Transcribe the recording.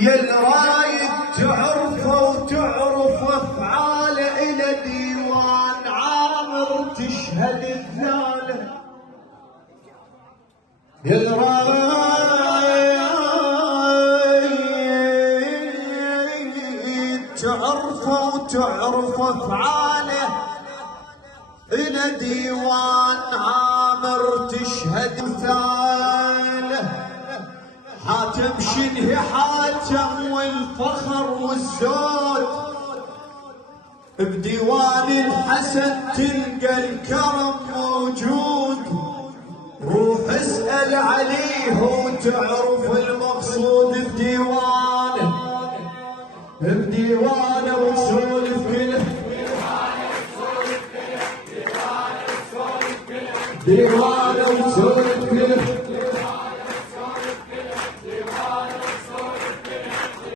يا الرايد تعرفه وتعرف افعاله الى ديوان عامر تشهد الذاله. يا الرايد تعرفه وتعرف افعاله الى ديوان عامر تشهد مثاله. حاتم شنه حاتم والفخر والزود، بديوان الحسن تلقى الكرم موجود. روح اسأل عليه وتعرف المقصود بديوانه، بديوانه وسولف كله ديوانه.